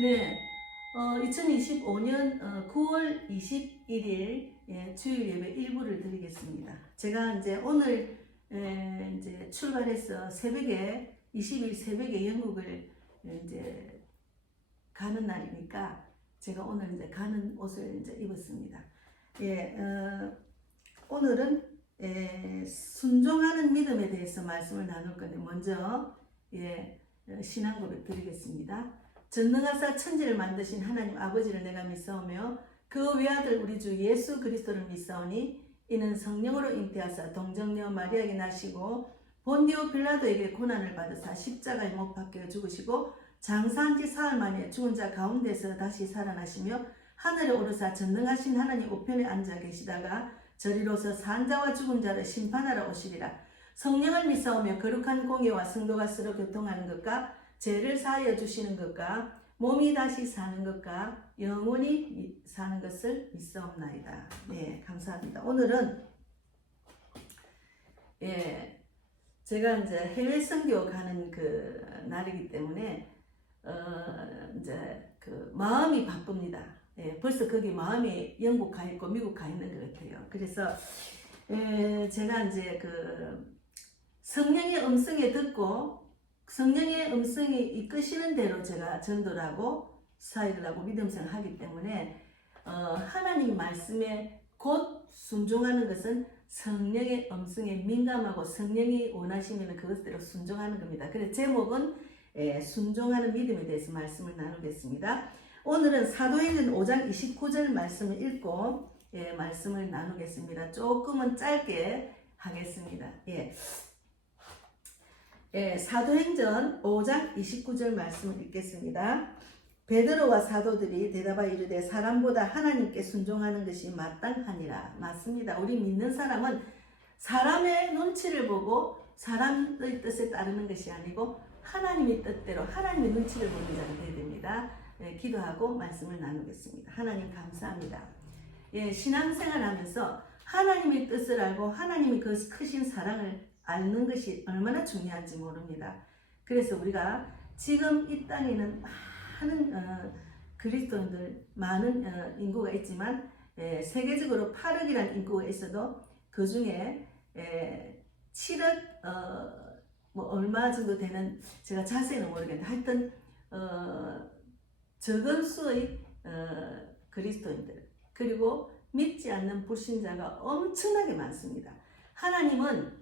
네, 2025년 9월 21일 주일 예배 일부를 드리겠습니다. 제가 이제 오늘 이제 출발해서 새벽에 20일 새벽에 영국을 이제 가는 날이니까 제가 오늘 이제 가는 옷을 이제 입었습니다. 오늘은 순종하는 믿음에 대해서 말씀을 나눌 건데 먼저 신앙 고백 드리겠습니다. 전능하사 천지를 만드신 하나님 아버지를 내가 믿사오며 그 외아들 우리 주 예수 그리스도를 믿사오니 이는 성령으로 잉태하사 동정녀 마리아에게 나시고 본디오 빌라도에게 고난을 받으사 십자가에 못 박혀 죽으시고 장사한 지 사흘 만에 죽은 자 가운데서 다시 살아나시며 하늘에 오르사 전능하신 하나님 우편에 앉아 계시다가 저리로서 산 자와 죽은 자를 심판하러 오시리라. 성령을 믿사오며 거룩한 공예와 성도가 서로 교통하는 것과 죄를 사하여 주시는 것과 몸이 다시 사는 것과 영원히 사는 것을 믿사옵나이다. 네, 감사합니다. 오늘은 제가 이제 해외 선교 가는 그 날이기 때문에 이제 그 마음이 바쁩니다. 벌써 거기 마음이 영국 가 있고 미국 가 있는 것 같아요. 그래서 제가 이제 그 성령의 음성에 듣고 성령의 음성이 이끄시는 대로 제가 전도를 하고 사역을 하고 믿음생활을 하기 때문에 하나님 말씀에 곧 순종하는 것은 성령의 음성에 민감하고 성령이 원하시면 그것대로 순종하는 겁니다. 그래서 제목은 순종하는 믿음에 대해서 말씀을 나누겠습니다. 오늘은 사도행전 5장 29절 말씀을 읽고 말씀을 나누겠습니다. 조금은 짧게 하겠습니다. 사도행전 5장 29절 말씀을 읽겠습니다. 베드로와 사도들이 대답하여 이르되 사람보다 하나님께 순종하는 것이 마땅하니라. 맞습니다. 우리 믿는 사람은 사람의 눈치를 보고 사람의 뜻에 따르는 것이 아니고 하나님의 뜻대로 하나님의 눈치를 보는 자가 되어야 됩니다. 기도하고 말씀을 나누겠습니다. 하나님 감사합니다. 신앙생활 하면서 하나님의 뜻을 알고 하나님의 그 크신 사랑을 알는 것이 얼마나 중요한지 모릅니다. 그래서 우리가 지금 이 땅에는 많은 그리스도인들, 많은 인구가 있지만 세계적으로 8억이라는 인구가 있어도 그 중에 7억 뭐 얼마 정도 되는 제가 자세히는 모르겠는데 하여튼 적은 수의 그리스도인들 그리고 믿지 않는 불신자가 엄청나게 많습니다. 하나님은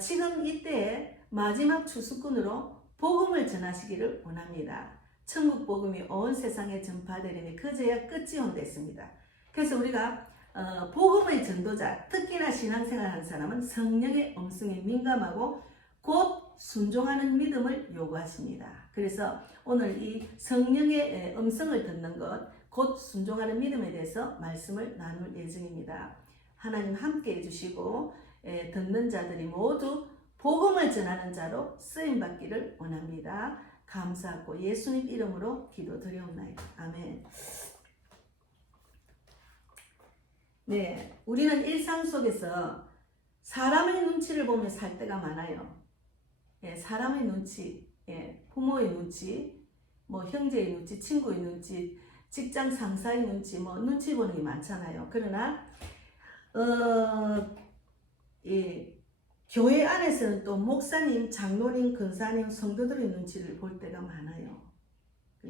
지금 이때에 마지막 추수꾼으로 복음을 전하시기를 원합니다. 천국 복음이 온 세상에 전파되리니 그제야 끝이 온댔습니다. 그래서 우리가 복음의 전도자, 특히나 신앙생활 하는 사람은 성령의 음성에 민감하고 곧 순종하는 믿음을 요구하십니다. 그래서 오늘 이 성령의 음성을 듣는 것, 곧 순종하는 믿음에 대해서 말씀을 나눌 예정입니다. 하나님 함께 해주시고 듣는 자들이 모두 복음을 전하는 자로 쓰임받기를 원합니다. 감사하고 예수님 이름으로 기도드리옵나이다. 아멘. 네, 우리는 일상 속에서 사람의 눈치를 보며 살 때가 많아요. 사람의 눈치, 부모의 눈치, 뭐 형제의 눈치, 친구의 눈치, 직장 상사의 눈치, 뭐 눈치 보는 게 많잖아요. 그러나 교회 안에서는 또 목사님, 장로님, 권사님, 성도들의 눈치를 볼 때가 많아요.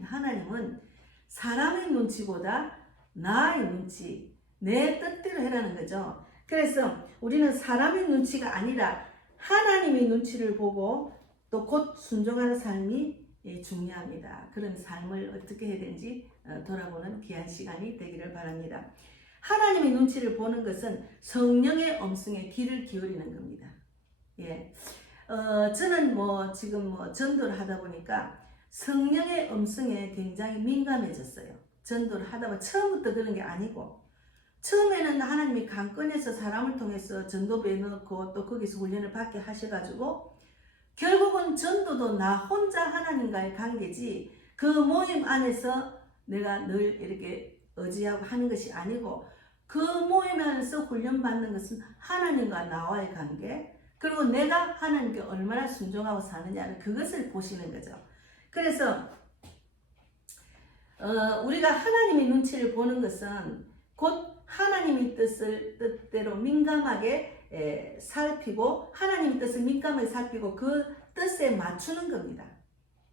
하나님은 사람의 눈치보다 나의 눈치, 내 뜻대로 해라는 거죠. 그래서 우리는 사람의 눈치가 아니라 하나님의 눈치를 보고 또 곧 순종하는 삶이 중요합니다. 그런 삶을 어떻게 해야 되는지 돌아보는 귀한 시간이 되기를 바랍니다. 하나님의 눈치를 보는 것은 성령의 음성에 귀를 기울이는 겁니다. 저는 지금 전도를 하다 보니까 성령의 음성에 굉장히 민감해졌어요. 전도를 하다 보면 처음부터 그런 게 아니고 처음에는 하나님이 강권에서 사람을 통해서 전도부에 넣고 또 거기서 훈련을 받게 하셔가지고 결국은 전도도 나 혼자 하나님과의 관계지 그 모임 안에서 내가 늘 이렇게 의지하고 하는 것이 아니고 그 모임 안에서 훈련받는 것은 하나님과 나와의 관계 그리고 내가 하나님께 얼마나 순종하고 사느냐는 그것을 보시는 거죠. 그래서 우리가 하나님의 눈치를 보는 것은 곧 하나님의 뜻대로 민감하게 살피고 하나님의 뜻을 민감하게 살피고 그 뜻에 맞추는 겁니다.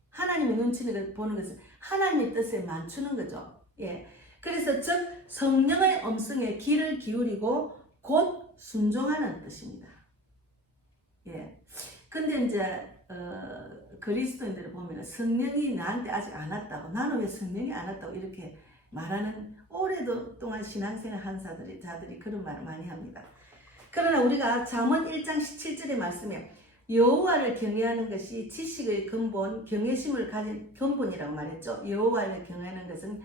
하나님의 눈치를 보는 것은 하나님의 뜻에 맞추는 거죠. 예. 그래서 즉 성령의 음성에 귀를 기울이고 곧 순종하는 뜻입니다. 예. 근데 이제 그리스도인들을 보면 성령이 나한테 아직 안 왔다고, 나는 왜 성령이 안 왔다고 이렇게 말하는 오래도 동안 신앙생활 한 자들이 그런 말을 많이 합니다. 그러나 우리가 잠언 1장 17절의 말씀에 여호와를 경외하는 것이 지식의 근본, 경외심을 가진 근본이라고 말했죠. 여호와를 경외하는 것은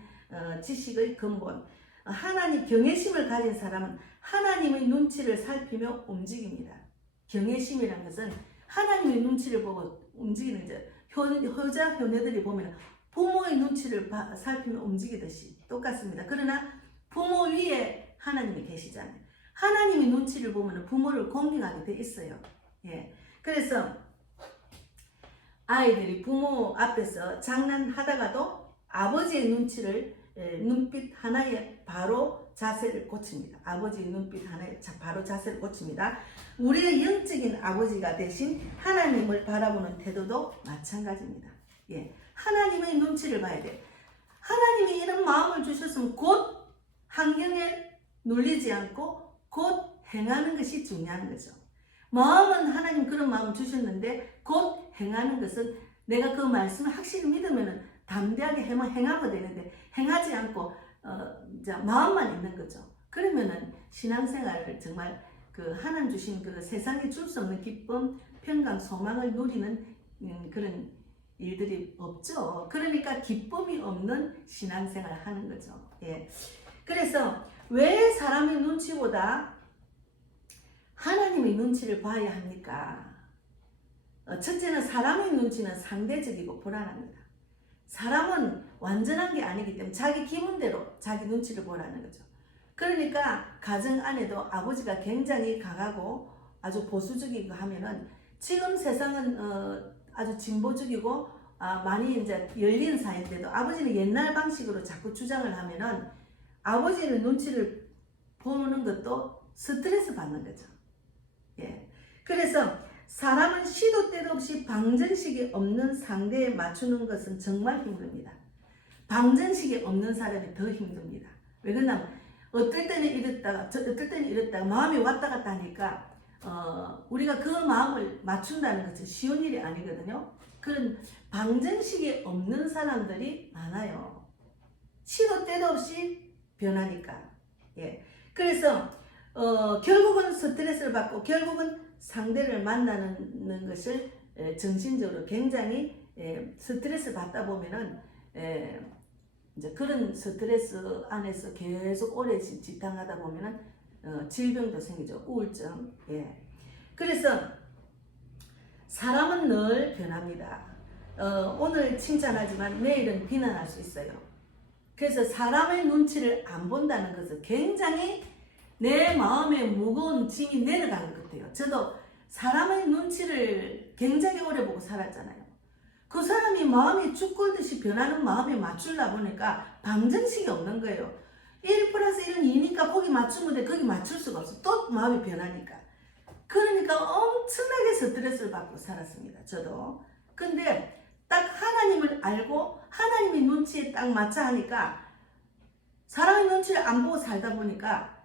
지식의 근본. 하나님 경외심을 가진 사람은 하나님의 눈치를 살피며 움직입니다. 경외심이라는 것은 하나님의 눈치를 보고 움직이는 것. 효자 효녀들이 보면 부모의 눈치를 살피며 움직이듯이 똑같습니다. 그러나 부모 위에 하나님이 계시잖아요. 하나님의 눈치를 보면 부모를 공경하게 돼 있어요. 예. 그래서 아이들이 부모 앞에서 장난하다가도 아버지의 눈빛 하나에 바로 자세를 고칩니다. 아버지의 눈빛 하나에 바로 자세를 고칩니다. 우리의 영적인 아버지가 대신 하나님을 바라보는 태도도 마찬가지입니다. 예, 하나님의 눈치를 봐야 돼. 하나님이 이런 마음을 주셨으면 곧 환경에 눌리지 않고 곧 행하는 것이 중요한 거죠. 마음은 하나님 그런 마음을 주셨는데 곧 행하는 것은 내가 그 말씀을 확실히 믿으면 담대하게 행하면 되는데 행하지 않고 마음만 있는 거죠. 그러면은 신앙생활을 정말 그 하나님 주신 그 세상에 줄 수 없는 기쁨, 평강, 소망을 누리는 그런 일들이 없죠. 그러니까 기쁨이 없는 신앙생활을 하는 거죠. 예. 그래서 왜 사람의 눈치보다 하나님의 눈치를 봐야 합니까? 첫째는 사람의 눈치는 상대적이고 불안합니다. 사람은 완전한 게 아니기 때문에 자기 기분대로 자기 눈치를 보라는 거죠. 그러니까 가정 안에도 아버지가 굉장히 강하고 아주 보수적이고 하면은 지금 세상은 아주 진보적이고 많이 이제 열린 사회인데도 아버지는 옛날 방식으로 자꾸 주장을 하면은 아버지는 눈치를 보는 것도 스트레스 받는 거죠. 예. 그래서 사람은 시도 때도 없이 방정식이 없는 상대에 맞추는 것은 정말 힘듭니다. 방정식이 없는 사람이 더 힘듭니다. 왜 그러냐면 어떨 때는 이랬다가 마음이 왔다 갔다 하니까 우리가 그 마음을 맞춘다는 것은 쉬운 일이 아니거든요. 그런 방정식이 없는 사람들이 많아요. 시도 때도 없이 변하니까. 예. 그래서 결국은 스트레스를 받고 결국은 상대를 만나는 것을 정신적으로 굉장히 스트레스 받다 보면은 이제 그런 스트레스 안에서 계속 오래 지탕하다 보면은 질병도 생기죠. 우울증. 예. 그래서 사람은 늘 변합니다. 오늘 칭찬하지만 내일은 비난할 수 있어요. 그래서 사람의 눈치를 안 본다는 것은 굉장히 내 마음에 무거운 짐이 내려가는 것 같아요. 저도 사람의 눈치를 굉장히 오래 보고 살았잖아요. 그 사람이 마음이 죽 끓듯이 변하는 마음에 맞추려 보니까 방정식이 없는 거예요. 1 플러스 1은 2니까 거기 맞추면 돼. 거기 맞출 수가 없어. 또 마음이 변하니까. 그러니까 엄청나게 스트레스를 받고 살았습니다. 저도. 근데 딱 하나님을 알고 하나님의 눈치에 딱 맞춰 하니까 사람의 눈치를 안 보고 살다 보니까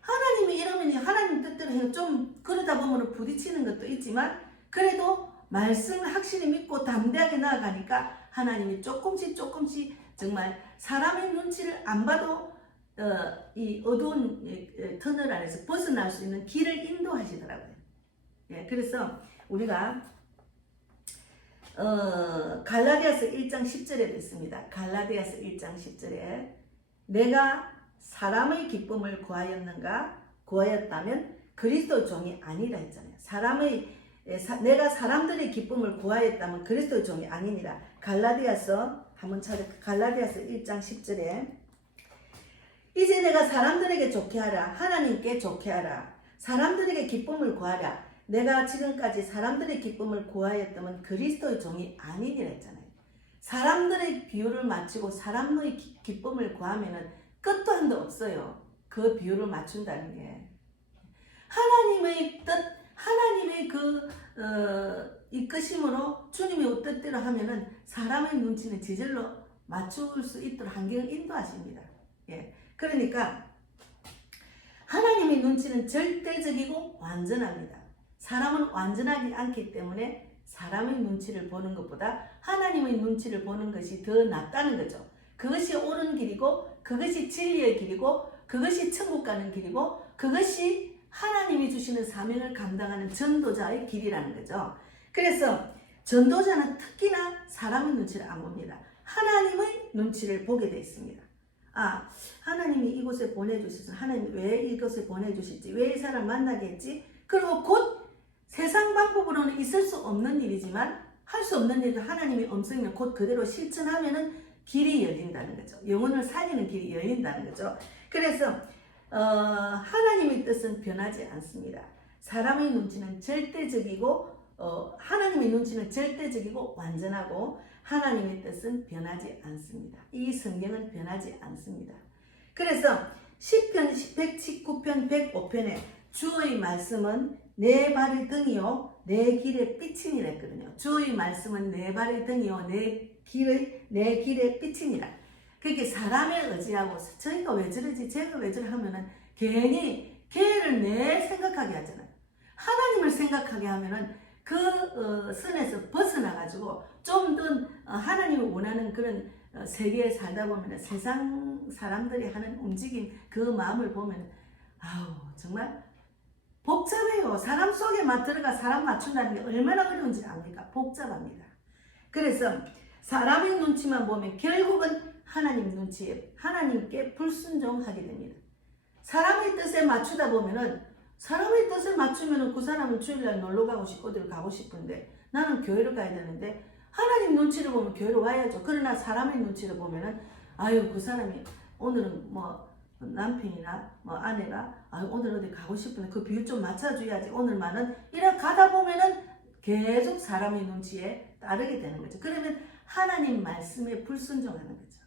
하나님이 이러면 하나님 뜻대로 해요. 좀 그러다 보면 부딪히는 것도 있지만 그래도 말씀을 확실히 믿고 담대하게 나아가니까 하나님이 조금씩 정말 사람의 눈치를 안 봐도 이 어두운 터널 안에서 벗어날 수 있는 길을 인도하시더라고요. 예, 그래서 우리가 갈라디아서 1장 10절에 있습니다. 갈라디아서 1장 10절에 내가 사람의 기쁨을 구하였다면 그리스도 종이 아니라 했잖아요. 내가 사람들의 기쁨을 구하였다면 그리스도 종이 아니니라. 갈라디아서 한번 찾아. 갈라디아서 1장 10절에 이제 내가 사람들에게 좋게 하라. 하나님께 좋게 하라. 사람들에게 기쁨을 구하라. 내가 지금까지 사람들의 기쁨을 구하였다면 그리스도의 종이 아니니라 했잖아요. 사람들의 비율을 맞추고 사람의 기쁨을 구하면은 끝도 한도 없어요. 그 비율을 맞춘다는 게. 하나님의 뜻, 하나님의 이끄심으로 주님의 뜻대로 하면은 사람의 눈치는 저절로 맞출 수 있도록 환경을 인도하십니다. 예. 그러니까 하나님의 눈치는 절대적이고 완전합니다. 사람은 완전하지 않기 때문에 사람의 눈치를 보는 것보다 하나님의 눈치를 보는 것이 더 낫다는 거죠. 그것이 옳은 길이고 그것이 진리의 길이고 그것이 천국 가는 길이고 그것이 하나님이 주시는 사명을 감당하는 전도자의 길이라는 거죠. 그래서 전도자는 특히나 사람의 눈치를 안 봅니다. 하나님의 눈치를 보게 되어 있습니다. 아, 하나님이 이곳에 보내주셔서 하나님 왜 이곳에 보내주실지, 왜 이 사람 만나게 했지, 그리고 곧 세상 방법으로는 있을 수 없는 일이지만 할 수 없는 일도 하나님의 음성이면 곧 그대로 실천하면은 길이 열린다는 거죠. 영혼을 살리는 길이 열린다는 거죠. 그래서 하나님의 뜻은 변하지 않습니다. 사람의 눈치는 절대적이고 하나님의 눈치는 절대적이고 완전하고 하나님의 뜻은 변하지 않습니다. 이 성경은 변하지 않습니다. 그래서 시편 119편 105편에 주의 말씀은 내 발의 등이요 내 길의 빛이니라 했거든요. 주의 말씀은 내 발의 등이요 내 길의 빛이니라. 그렇게 사람에 의지하고 저희가 왜 저러지 제가 왜 저러 하면은 괜히 걔를 내 생각하게 하잖아요. 하나님을 생각하게 하면은 그 선에서 벗어나가지고 좀 더 하나님이 원하는 그런 세계에 살다 보면 세상 사람들이 하는 움직임 그 마음을 보면 아우 정말 복잡해요. 사람 속에만 들어가 사람 맞춘다는 게 얼마나 어려운지 압니까? 복잡합니다. 그래서 사람의 눈치만 보면 결국은 하나님 눈치에 하나님께 불순종하게 됩니다. 사람의 뜻에 맞추다 보면은 사람의 뜻을 맞추면은 그 사람은 주일날 놀러 가고 싶고 어디를 가고 싶은데 나는 교회를 가야 되는데 하나님 눈치를 보면 교회로 와야죠. 그러나 사람의 눈치를 보면은 아유 그 사람이 오늘은 뭐 남편이나 뭐 아내가 아유 오늘 어디 가고 싶은데 그 비율 좀 맞춰줘야지 오늘만은 이래 가다 보면은 계속 사람의 눈치에 따르게 되는 거죠. 그러면 하나님 말씀에 불순종하는 거죠.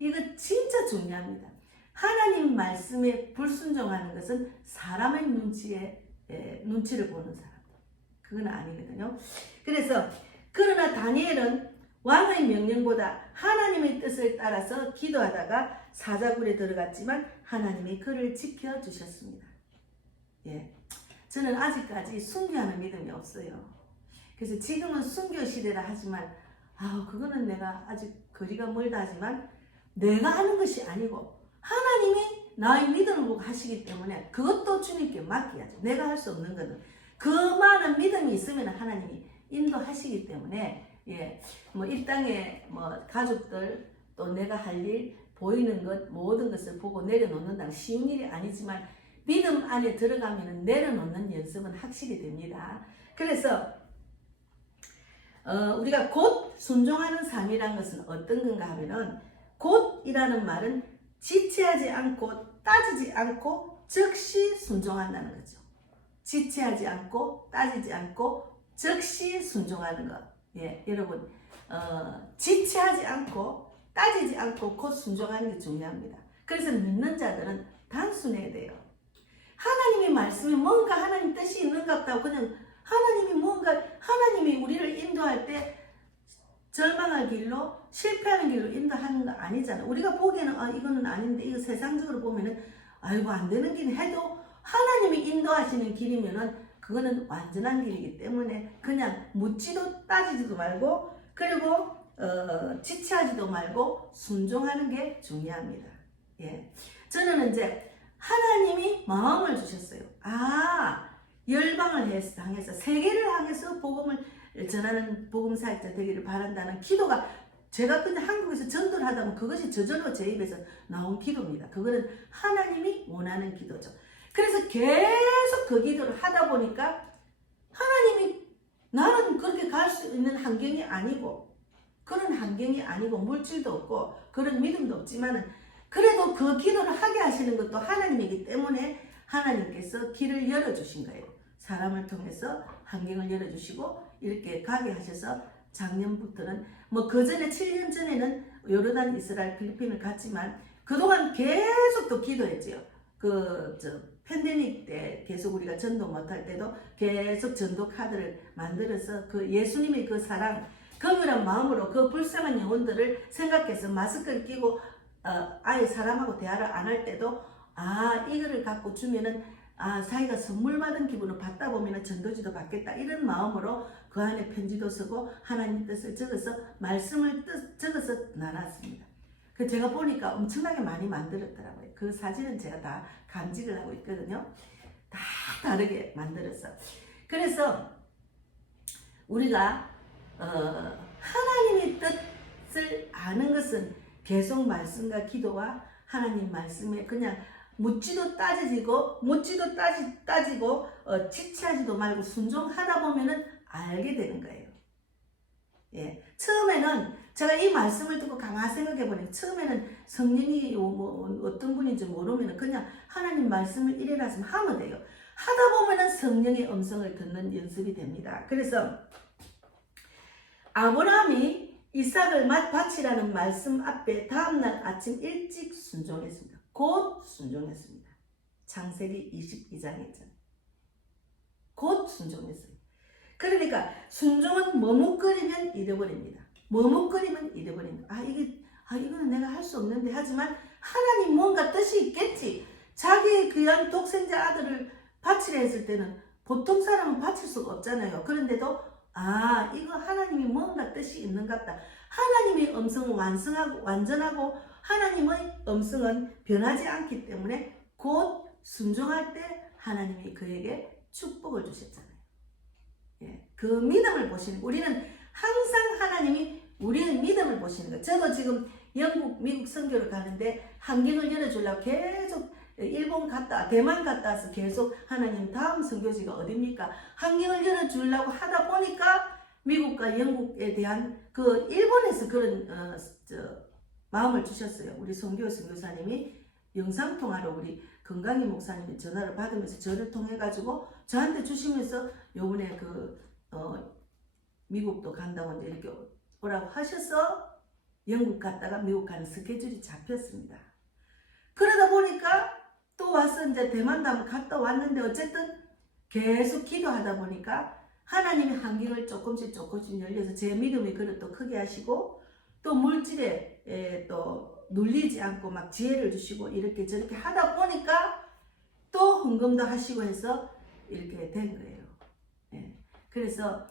이거 진짜 중요합니다. 하나님 말씀에 불순종하는 것은 사람의 눈치를 보는 사람들. 그건 아니거든요. 그래서 그러나 다니엘은 왕의 명령보다 하나님의 뜻을 따라서 기도하다가 사자굴에 들어갔지만 하나님이 그를 지켜주셨습니다. 예, 저는 아직까지 순교하는 믿음이 없어요. 그래서 지금은 순교 시대라 하지만 그거는 내가 아직 거리가 멀다 하지만 내가 하는 것이 아니고 하나님이 나의 믿음을 보고 하시기 때문에 그것도 주님께 맡겨야죠. 내가 할 수 없는 것은 그 많은 믿음이 있으면 하나님이 인도하시기 때문에 뭐 이 땅에 뭐 가족들 또 내가 할 일 보이는 것 모든 것을 보고 내려놓는다는 쉬운 일이 아니지만 믿음 안에 들어가면 내려놓는 연습은 확실히 됩니다. 그래서 우리가 곧 순종하는 삶이란 것은 어떤 건가 하면은 곧이라는 말은 지체하지 않고 따지지 않고 즉시 순종한다는 거죠. 지체하지 않고 따지지 않고 즉시 순종하는 것. 예, 여러분 지체하지 않고 따지지 않고 곧 순종하는 게 중요합니다. 그래서 믿는 자들은 단순해야 돼요. 하나님의 말씀에 뭔가 하나님 뜻이 있는가 보다 그냥 하나님이 우리를 인도할 때 절망할 길로 실패하는 길로 인도하는 거 아니잖아. 우리가 보기에는 이거는 아닌데 이거 세상적으로 보면은 아이고 안 되는 길 해도 하나님이 인도하시는 길이면은 그거는 완전한 길이기 때문에 그냥 묻지도 따지지도 말고 그리고 지체하지도 말고 순종하는 게 중요합니다. 예, 저는 이제 하나님이 마음을 주셨어요. 열방을 향해서 세계를 향해서 복음을 전하는 복음사역자 되기를 바란다는 기도가 제가 근데 한국에서 전도를 하다 보면 그것이 저절로 제 입에서 나온 기도입니다. 그거는 하나님이 원하는 기도죠. 그래서 계속 그 기도를 하다 보니까 하나님이 나는 그렇게 갈 수 있는 환경이 아니고 그런 환경이 아니고 물질도 없고 그런 믿음도 없지만은 그래도 그 기도를 하게 하시는 것도 하나님이기 때문에 하나님께서 길을 열어주신 거예요. 사람을 통해서 환경을 열어주시고 이렇게 가게 하셔서 작년부터는 뭐 그 전에 7년 전에는 요르단, 이스라엘, 필리핀을 갔지만 그동안 계속 또 기도했지요. 팬데믹 때 계속 우리가 전도 못할 때도 계속 전도 카드를 만들어서 그 예수님의 그 사랑, 긍휼한 마음으로 그 불쌍한 영혼들을 생각해서 마스크를 끼고 아예 사람하고 대화를 안 할 때도 이거를 갖고 주면은 자기가 선물 받은 기분을 받다 보면은 전도지도 받겠다 이런 마음으로 그 안에 편지도 쓰고 하나님 뜻을 적어서 말씀을 적어서 나눴습니다. 제가 보니까 엄청나게 많이 만들었더라고요. 그 사진은 제가 다 간직을 하고 있거든요. 다 다르게 만들어서. 그래서 우리가 하나님의 뜻을 아는 것은 계속 말씀과 기도와 하나님 말씀에 그냥 묻지도 따지고 지체하지도 말고 순종하다 보면은 알게 되는 거예요. 예, 처음에는 제가 이 말씀을 듣고 가만히 생각해 보니까 처음에는 성령이 뭐 어떤 분인지 모르면 그냥 하나님 말씀을 이래라서 하면 돼요. 하다 보면은 성령의 음성을 듣는 연습이 됩니다. 그래서 아브라함이 이삭을 바치라는 말씀 앞에 다음날 아침 일찍 순종했습니다. 곧 순종했습니다. 창세기 22장이죠. 곧 순종했어요. 그러니까 순종은 머뭇거리면 잃어버립니다. 머뭇거리면 잃어버립니다. 이거는 내가 할 수 없는데 하지만 하나님 뭔가 뜻이 있겠지. 자기의 귀한 독생자 아들을 바치려 했을 때는 보통 사람은 바칠 수가 없잖아요. 그런데도 이거 하나님이 뭔가 뜻이 있는 것 같다. 하나님의 음성은 완전하고 하나님의 음성은 변하지 않기 때문에 곧 순종할 때 하나님이 그에게 축복을 주셨잖아요. 예, 그 믿음을 보시는, 우리는 항상 하나님이 우리의 믿음을 보시는 거예요. 저도 지금 영국, 미국 선교를 가는데 환경을 열어주려고 계속 일본 갔다 대만 갔다 와서 계속 하나님 다음 선교지가 어딥니까? 환경을 열어주려고 하다 보니까 미국과 영국에 대한 일본에서 그런 마음을 주셨어요. 우리 선교 선교사님이 영상통화로 우리 건강희 목사님이 전화를 받으면서 저를 통해 가지고 저한테 주시면서 요번에 미국도 간다고 이제 이렇게 오라고 하셔서 영국 갔다가 미국 가는 스케줄이 잡혔습니다. 그러다 보니까 또 와서 이제 대만도 한번 갔다 왔는데 어쨌든 계속 기도하다 보니까 하나님이 환경을 조금씩 열려서 제 믿음의 그릇도 크게 하시고 또 물질에 또 눌리지 않고 막 지혜를 주시고 이렇게 저렇게 하다 보니까 또 헌금도 하시고 해서 이렇게 된 거예요. 예. 그래서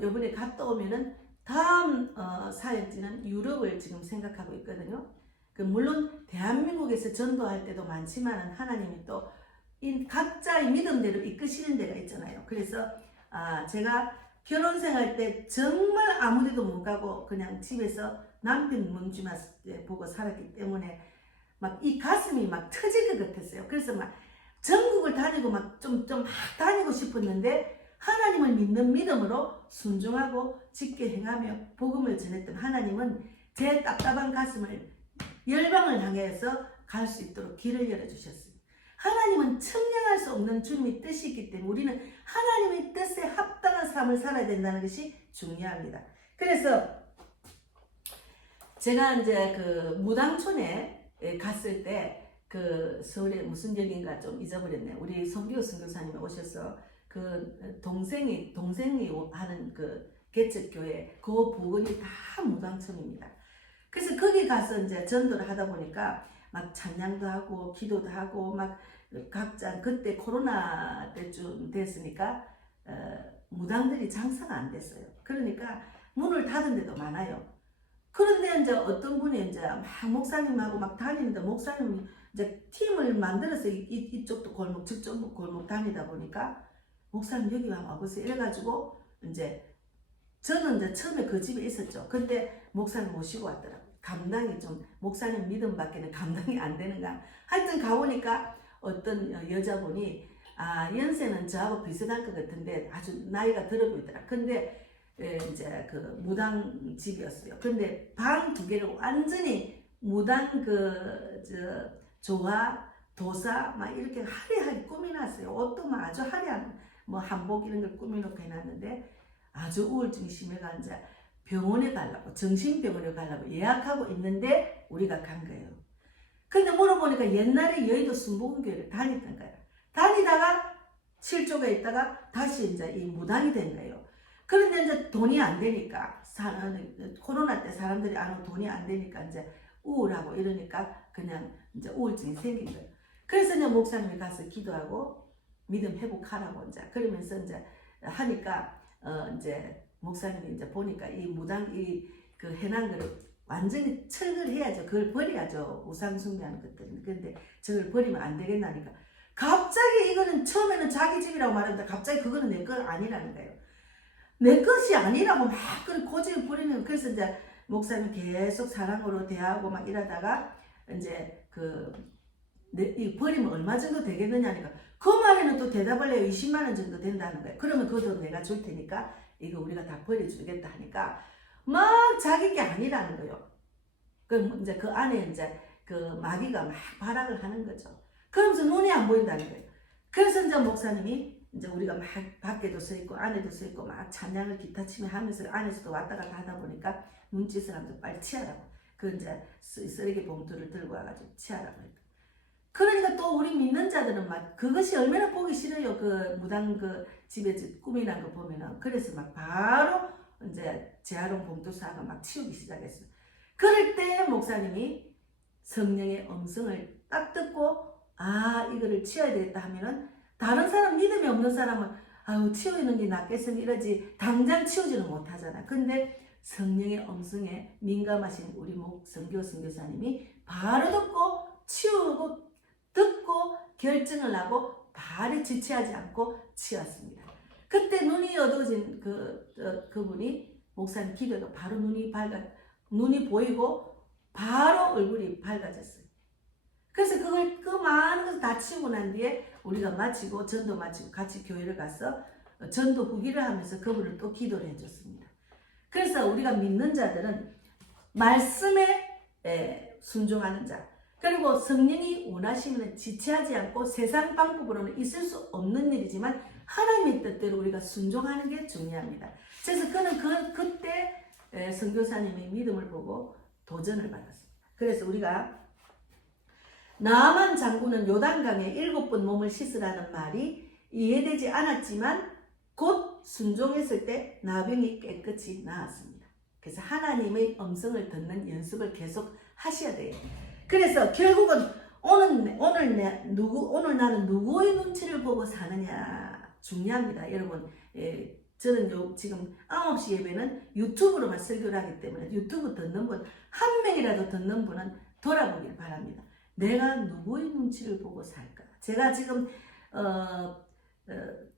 요번에 갔다 오면은 다음 사역지는 유럽을 지금 생각하고 있거든요. 물론 대한민국에서 전도할 때도 많지만 하나님이 또 각자의 믿음대로 이끄시는 데가 있잖아요. 그래서 제가 결혼생활 때 정말 아무데도 못 가고 그냥 집에서 남편 문주만 보고 살았기 때문에 막 이 가슴이 막 터질 것 같았어요. 그래서 막 전국을 다니고 막 좀 다니고 싶었는데 하나님을 믿는 믿음으로 순종하고 직계 행하며 복음을 전했던 하나님은 제 답답한 가슴을 열방을 향해서 갈 수 있도록 길을 열어주셨어요. 하나님은 측량할 수 없는 주님의 뜻이 있기 때문에 우리는 하나님의 뜻에 합당한 삶을 살아야 된다는 것이 중요합니다. 그래서 제가 이제 무당촌에 갔을 때 서울에 무슨 역인가 좀 잊어버렸네. 우리 송기호 선교사님이 오셔서 동생이 하는 개척교회 부근이 다 무당촌입니다. 그래서 거기 가서 이제 전도를 하다 보니까 막 찬양도 하고 기도도 하고 막 각자 그때 코로나 때쯤 됐으니까 무당들이 장사가 안 됐어요. 그러니까 문을 닫은 데도 많아요. 그런데 이제 어떤 분이 이제 막 목사님하고 막 다니는데 목사님 이제 팀을 만들어서 이쪽도 골목 저쪽도 골목 다니다 보니까 목사님 여기 와보세요 이래가지고 이제 저는 이제 처음에 그 집에 있었죠. 근데 목사님 모시고 왔더라고요. 감당이 좀 목사님 믿음밖에는 감당이 안 되는가. 하여튼 가보니까 어떤 여자분이 연세는 저하고 비슷할 것 같은데 아주 나이가 들어 보이더라. 근데 이제 무당 집이었어요. 근데 방 2개를 완전히 무당 조화 도사 막 이렇게 화려하게 꾸며놨어요. 옷도 막 아주 화려한 한복 이런 걸 꾸며놓고 해놨는데 아주 우울증이 심해가 이제 병원에 가려고, 정신병원에 가려고 예약하고 있는데 우리가 간 거예요. 근데 물어보니까 옛날에 여의도 순복음교회를 다니던 거야. 다니다가 실족에 있다가 다시 이제 이 무당이 된 거예요. 그런데 이제 돈이 안 되니까, 코로나 때 사람들이 안 오고 돈이 안 되니까 이제 우울하고 이러니까 그냥 이제 우울증이 생긴 거예요. 그래서 이제 목사님이 가서 기도하고 믿음 회복하라고 이제 그러면서 이제 하니까 이제 목사님이 이제 보니까 이 무당 그 해난 거를 완전히 철거를 해야죠. 그걸 버려야죠. 우상 숭배하는 것들은. 근데 저걸 버리면 안 되겠나니까 갑자기 이거는 처음에는 자기 집이라고 말했는데 갑자기 그거는 내 것 아니라는 거예요. 내 것이 아니라고 막 그런 고집을 부리는. 그래서 이제 목사님 계속 사랑으로 대하고 막 이러다가 이제 이 버리면 얼마 정도 되겠느냐니까 그 말에는 또 대답을 해요. 20만 원 정도 된다는 거예요. 그러면 그 돈 내가 줄 테니까 이거 우리가 다 버려주겠다 하니까 막 자기 게 아니라는 거예요. 그럼 이제 그 안에 이제 그 마귀가 막 발악을 하는 거죠. 그러면서 눈이 안 보인다는 거예요. 그래서 이제 목사님이 이제 우리가 막 밖에도 서 있고 안에도 서 있고 막 찬양을 기타 치며 하면서 안에서도 왔다 갔다 하다 보니까 눈짓을 하면서 빨리 치하라고. 그 이제 쓰레기 봉투를 들고 와가지고 치하라고 했다. 그러니까 또 우리 믿는 자들은 막 그것이 얼마나 보기 싫어요. 그 무당 그 집에 꾸미난 거 보면은. 그래서 막 바로 이제 재활용 봉투 사가 막 치우기 시작했어요. 그럴 때 목사님이 성령의 음성을 딱 듣고 이거를 치워야 되겠다 하면은 다른 사람 믿음이 없는 사람은 치우는 게 낫겠으니 이러지 당장 치우지는 못하잖아. 근데 성령의 음성에 민감하신 우리 성교 선교사님이 바로 듣고 치우고 듣고 결정을 하고 바로 지체하지 않고 치웠습니다. 그때 눈이 어두워진 그분이 목사님 기도가 바로 눈이 보이고 바로 얼굴이 밝아졌어요. 그래서 그 많은 것을 다 치우고 난 뒤에 우리가 마치고 전도 마치고 같이 교회를 가서 전도 후기를 하면서 그분을 또 기도를 해줬습니다. 그래서 우리가 믿는 자들은 말씀에 순종하는 자, 그리고 성령이 원하시면 지체하지 않고 세상 방법으로는 있을 수 없는 일이지만 하나님의 뜻대로 우리가 순종하는 게 중요합니다. 그래서 그는 그때 선교사님의 믿음을 보고 도전을 받았습니다. 그래서 우리가 나아만 장군은 요단강에 7번 몸을 씻으라는 말이 이해되지 않았지만 곧 순종했을 때 나병이 깨끗이 나았습니다. 그래서 하나님의 음성을 듣는 연습을 계속 하셔야 돼요. 그래서 결국은 오늘 나는 누구의 눈치를 보고 사느냐 중요합니다. 여러분, 저는 지금 9시 예배는 유튜브로만 설교를 하기 때문에 유튜브 듣는 분, 한 명이라도 듣는 분은 돌아보길 바랍니다. 내가 누구의 눈치를 보고 살까? 제가 지금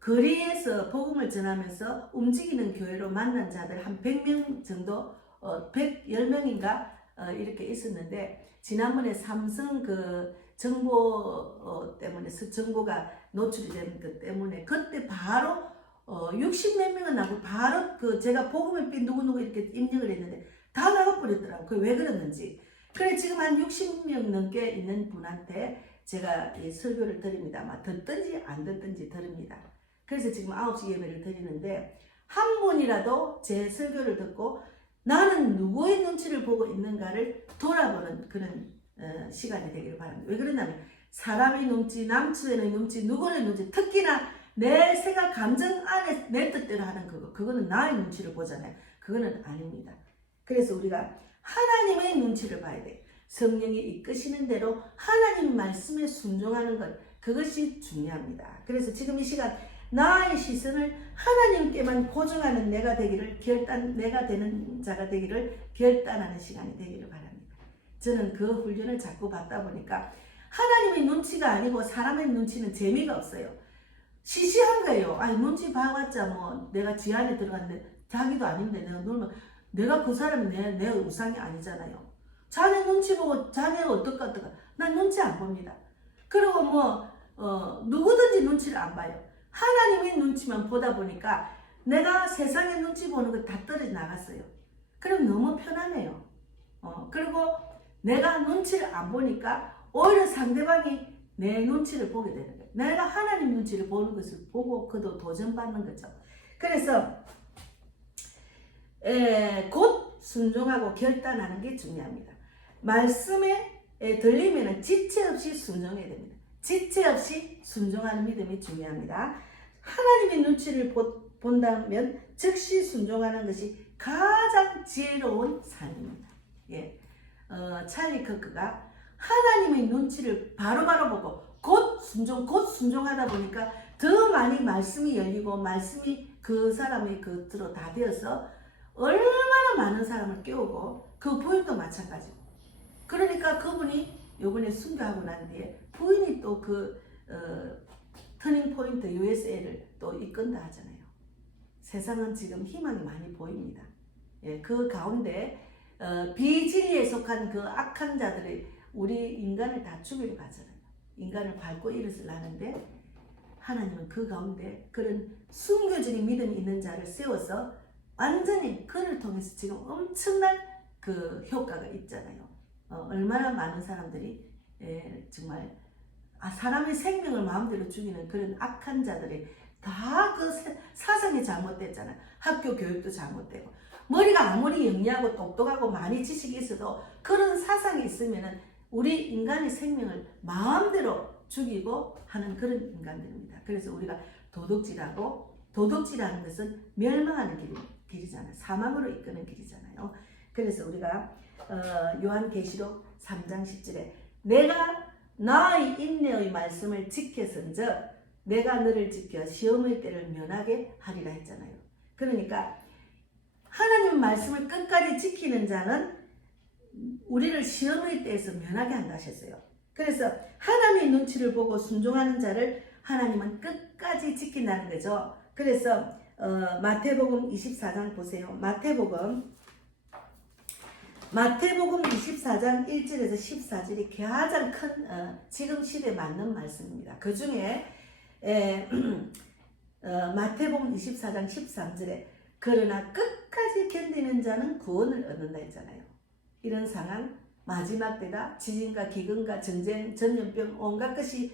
거리에서 복음을 전하면서 움직이는 교회로 만난 자들 한 100명 정도, 110명인가 이렇게 있었는데 지난번에 삼성 그 정보 때문에 정보가 노출이 된 것 때문에 그때 바로 60몇 명은 나고 바로 제가 복음을 빈 누구누구 이렇게 입력을 했는데 다 나가버렸더라고요. 그게 왜 그랬는지. 그래 지금 한 60명 넘게 있는 분한테 제가 이 설교를 드립니다. 아마 듣든지 안 듣든지 드립니다. 그래서 지금 9시 예배를 드리는데 한 분이라도 제 설교를 듣고 나는 누구의 눈치를 보고 있는가를 돌아보는 그런 시간이 되기를 바랍니다. 왜 그러냐면 사람의 눈치, 남친의 눈치, 누구의 눈치, 특히나 내 생각, 감정 안에 내 뜻대로 하는 그거는 나의 눈치를 보잖아요. 그거는 아닙니다. 그래서 우리가 하나님의 눈치를 봐야 돼요. 성령이 이끄시는 대로 하나님 말씀에 순종하는 것, 그것이 중요합니다. 그래서 지금 이 시간 나의 시선을 하나님께만 고정하는 내가 되는 자가 되기를 결단하는 시간이 되기를 바랍니다. 저는 그 훈련을 자꾸 받다 보니까 하나님의 눈치가 아니고 사람의 눈치는 재미가 없어요. 시시한 거예요. 눈치 봐봤자 뭐 내가 지 안에 들어갔는데 자기도 아닌데 내가 놀면 내가 그 사람이 내 우상이 아니잖아요. 자네 눈치 보고 자네가 어떨까 난 눈치 안 봅니다. 그리고 누구든지 눈치를 안 봐요. 하나님의 눈치만 보다 보니까 내가 세상의 눈치 보는 거 다 떨어져 나갔어요. 그럼 너무 편하네요. 그리고 내가 눈치를 안 보니까 오히려 상대방이 내 눈치를 보게 되는 거예요. 내가 하나님 눈치를 보는 것을 보고 그도 도전받는 거죠. 그래서 곧 순종하고 결단하는 게 중요합니다. 말씀에 들리면 지체 없이 순종해야 됩니다. 지체 없이 순종하는 믿음이 중요합니다. 하나님의 눈치를 본다면 즉시 순종하는 것이 가장 지혜로운 삶입니다. 예. 찰리 커크가 하나님의 눈치를 바로바로 보고 곧 순종하다 보니까 더 많이 말씀이 열리고 말씀이 그 사람의 겉으로 다 되어서 얼마나 많은 사람을 깨우고 그 부인도 마찬가지고 그러니까 그분이 요번에 순교하고 난 뒤에 부인이 또 그 터닝 포인트 USA를 또 이끈다 하잖아요. 세상은 지금 희망이 많이 보입니다. 예, 그 가운데 비진리에 속한 그 악한 자들이 우리 인간을 다 죽이러 가잖아요. 인간을 밟고 일어서려 하는데 하나님은 그 가운데 그런 순교적인 믿음이 있는 자를 세워서 완전히 그를 통해서 지금 엄청난 그 효과가 있잖아요. 얼마나 많은 사람들이 정말 사람의 생명을 마음대로 죽이는 그런 악한 자들이 다 그 사상이 잘못됐잖아요. 학교 교육도 잘못되고 머리가 아무리 영리하고 똑똑하고 많이 지식이 있어도 그런 사상이 있으면은 우리 인간의 생명을 마음대로 죽이고 하는 그런 인간들입니다. 그래서 우리가 도둑질하는 것은 멸망하는 길이잖아요. 사망으로 이끄는 길이잖아요. 그래서 우리가 요한계시록 3장 10절에 내가 나의 인내의 말씀을 지켰은즉 내가 너를 지켜 시험의 때를 면하게 하리라 했잖아요. 그러니까 하나님 말씀을 끝까지 지키는 자는 우리를 시험의 때에서 면하게 한다 하셨어요. 그래서 하나님의 눈치를 보고 순종하는 자를 하나님은 끝까지 지킨다는 거죠. 그래서 마태복음 24장 보세요. 마태복음 24장 1절에서 14절이 가장 큰 지금 시대에 맞는 말씀입니다. 그 중에 마태복음 24장 13절에 그러나 끝까지 견디는 자는 구원을 얻는다 했잖아요. 이런 상황, 마지막 때가 지진과 기근과 전쟁, 전염병 온갖 것이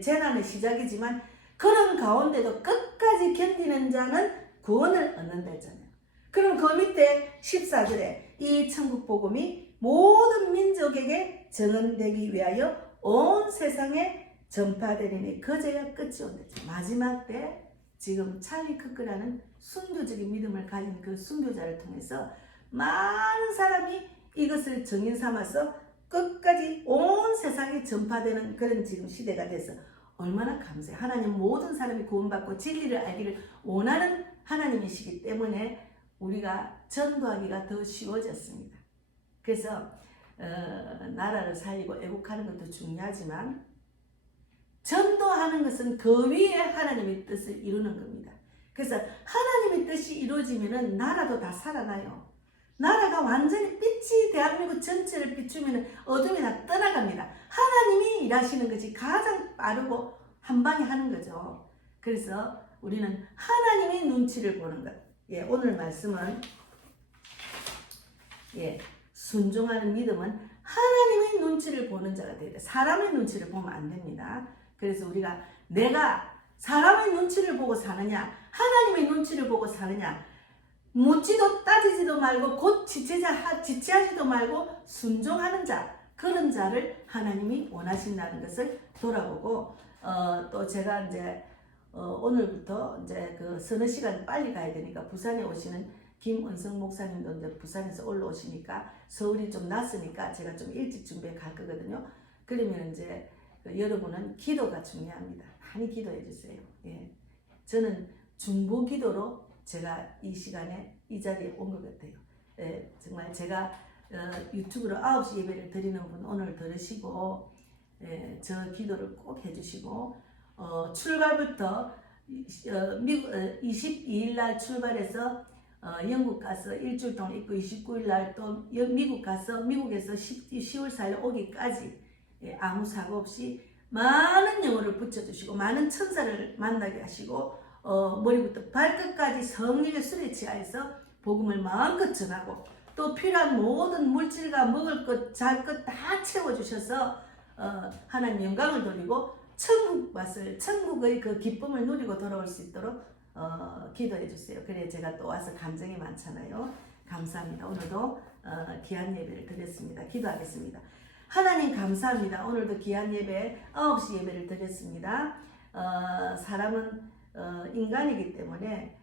재난의 시작이지만 그런 가운데도 끝까지 견디는 자는 구원을 얻는다 했잖아요. 그럼 그 밑에 14절에 이 천국 복음이 모든 민족에게 전언되기 위하여 온 세상에 전파되리니 그제야 끝이 온다. 마지막 때 지금 찰리 커크라는 순교적인 믿음을 가진 그 순교자를 통해서 많은 사람이 이것을 정인 삼아서 끝까지 온 세상에 전파되는 그런 지금 시대가 돼서 얼마나 감사해요. 하나님 모든 사람이 구원받고 진리를 알기를 원하는 하나님이시기 때문에 우리가 전도하기가 더 쉬워졌습니다. 그래서 나라를 살리고 애국하는 것도 중요하지만 전도하는 것은 그 위에 하나님의 뜻을 이루는 겁니다. 그래서 하나님의 뜻이 이루어지면 나라도 다 살아나요. 나라가 완전히 빛이 대한민국 전체를 비추면 어둠이 다 떠나갑니다. 하나님이 일하시는 것이 가장 빠르고 한 방에 하는 거죠. 그래서 우리는 하나님의 눈치를 보는 것. 오늘 말씀은 순종하는 믿음은 하나님의 눈치를 보는 자가 되야 돼. 사람의 눈치를 보면 안 됩니다. 그래서 우리가 내가 사람의 눈치를 보고 사느냐 하나님의 눈치를 보고 사느냐 묻지도 따지지도 말고 곧 지체하지도 말고 순종하는 자 그런 자를 하나님이 원하신다는 것을 돌아보고 또 제가 이제 오늘부터 이제 그 서너 시간 빨리 가야 되니까 부산에 오시는 김은성 목사님도 이제 부산에서 올라오시니까 서울이 좀 낯으니까 제가 좀 일찍 준비해 갈 거거든요. 그러면 이제 여러분은 기도가 중요합니다. 많이 기도해 주세요. 저는 중보 기도로 제가 이 시간에 이 자리에 온 것 같아요. 정말 제가 유튜브로 9시 예배를 드리는 분 오늘 들으시고 저 기도를 꼭 해주시고 출발부터 22일 날 출발해서 영국 가서 일주일 동안 있고 29일 날 또 미국 가서 미국에서 10월 4일 오기까지 아무 사고 없이 많은 영혼을 붙여주시고 많은 천사를 만나게 하시고 머리부터 발끝까지 성령의 술에 취하여서 복음을 마음껏 전하고 또 필요한 모든 물질과 먹을 것, 잘 것 다 채워주셔서 하나님 영광을 돌리고 천국의 그 기쁨을 누리고 돌아올 수 있도록 기도해 주세요. 그래 제가 또 와서 감정이 많잖아요. 감사합니다. 오늘도 귀한 예배를 드렸습니다. 기도하겠습니다. 하나님 감사합니다. 오늘도 귀한 예배 9시 예배를 드렸습니다. 사람은 인간이기 때문에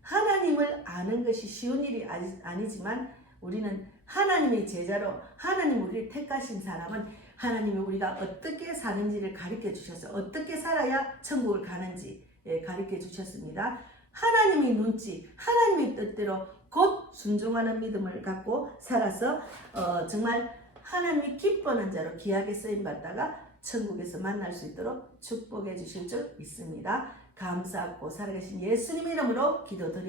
하나님을 아는 것이 쉬운 일이 아니지만 우리는 하나님의 제자로 하나님 우리를 택하신 사람은 하나님이 우리가 어떻게 사는지를 가르쳐 주셔서 어떻게 살아야 천국을 가는지 가르쳐 주셨습니다. 하나님의 눈치, 하나님의 뜻대로 곧 순종하는 믿음을 갖고 살아서 정말 하나님이 기뻐하는 자로 귀하게 쓰임받다가 천국에서 만날 수 있도록 축복해 주실 줄 믿습니다. 감사하고 살아계신 예수님 이름으로 기도드립니다.